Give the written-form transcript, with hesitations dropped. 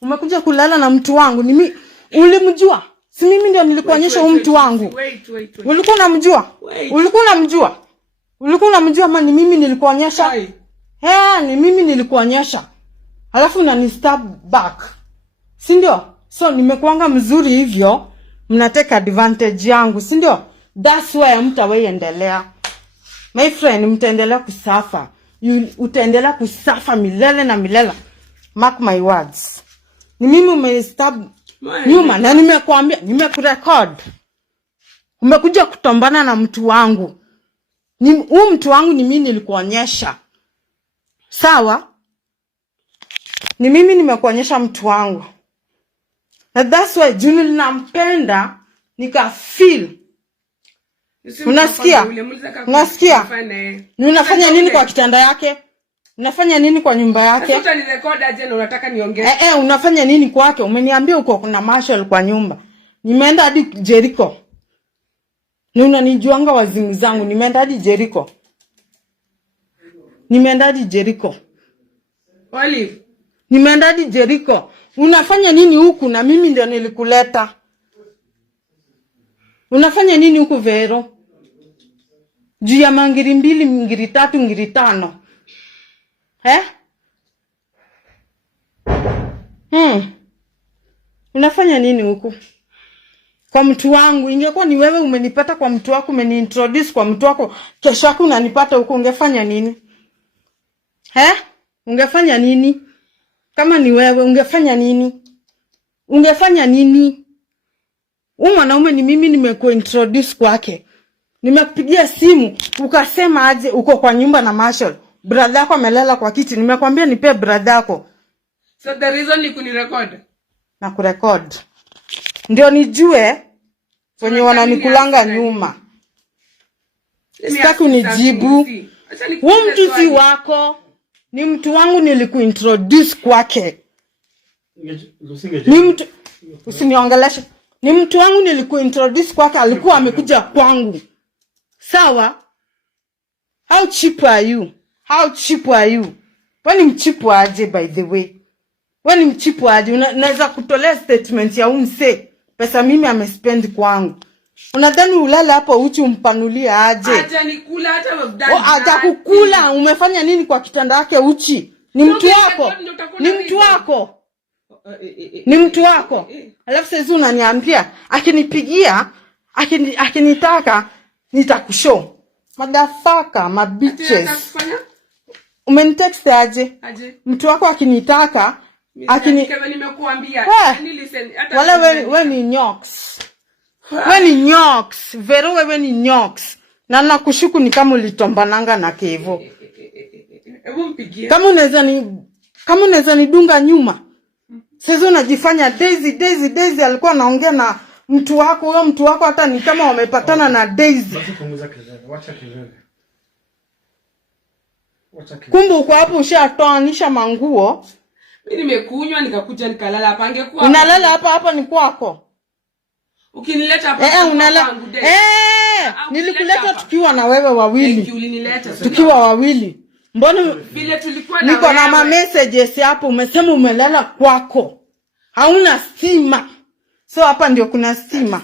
umekuja kulala na mtu wangu. Ulimjua? Si mimi ndio nilikuonyesha huyu mtu wangu. Wait. Ulikuwa unamjua? Ulikuwa unamjua ama ni mimi nilikuonyesha? Ni mimi nilikuonyesha. Alafu unani step back. Si ndio? So nimekuanga mzuri hivyo, mnateka advantage yangu, si ndio? That's why mtaendelea. My friend, mtaendelea kusafa. Utaendelea kusafa milele na milele. Mark my words. Ni mimi umestab nyuma na nimekuambia, nimekurecord. Umekuja kutombana na mtu wangu. Huyu mtu wangu ni mimi nilikuonyesha. Sawa? Ni mimi nimekuonyesha mtu wangu. And that's why Juni nampenda nika feel. Unasikia? Unafanya nini kwa kitanda yake? Unafanya nini kwa nyumba yake? Sasa utanirecord aje na unataka niongee? Unafanya nini kwake? Umeniambia uko kuna Marshall kwa nyumba. Nimeenda hadi Jericho. Ni unanijuanga wazimu zangu. Nimeenda hadi Jericho. Olive. Nimeenda hadi Jericho. Unafanya nini huku na mimi ndio nilikuleta? Unafanya nini huku Vero? Juu ya mangiri 2, mangiri 3, mangiri 5. Unafanya nini huku? Kwa mtu wangu, ingekuwa ni wewe umenipata kwa mtu wako, umeniintroduce kwa mtu wako, kesho yako unanipata huko, ungefanya nini? Ungefanya nini? Kama ni wewe ungefanya nini? Huyu mwanaume ni mimi nimekuintroduce kwake. Nimekupigia simu ukasema aje uko kwa nyumba na Marshall. Brother yako amelala kwa kiti. Nimekwambia nipe brother yako. So the reason ni kunirecord. Na kurecord. Ndio nijue wenye wananikulanga nyuma. Sitaki unijibu. Huyu mtu si wako. Ni mtu wangu nilikuintroduce kwake. Ni mtu usiniongeleshe. Ni mtu wangu nilikuintroduce kwake, alikuwa amekuja kwangu. Sawa? How cheap are you? Wewe ni mchipu aje by the way? Wewe ni mchipu aje? Unaweza kutolea statement ya umse pesa mimi amespend kwangu. Unadhani ulala hapo uchi umpanulie aje? Acha nikula hata wafdani. Hajakukula, umefanya nini kwa kitanda yake uchi? Ni mtu wako. Alafu sasa unaniambia akinipigia, akinitaka nitakushow. Motherfucker, my bitches. Umenitext aje? Mtu wako akinitaka, nimekuambia. Wala wewe ni nyoks. Vero wewe ni nyoks. Na nakushuku ni kama ulitombananga na Kevo. Hebu mpigie. Kama unaweza nidunga nyuma. Sasa unajifanya Daisy alikuwa anaongea na mtu wako, huyo mtu wako hata ni kama wamepatana na Daisy. Wacha kelele. Kumbe uko hapo ushatoanisha manguo. Mimi nimekunywa nikakuja nikalala hapa, angekuwa. Unalala hapa ni kwako. Ukinileta hapa unalala. Nilikuleta tukiwa na wewe wawili. Ulinileta tukiwa wawili. Mbona vile tulikuwa na niko na messages hapo umesema umelala kwako. Hauna stima. So hapa ndio kuna stima.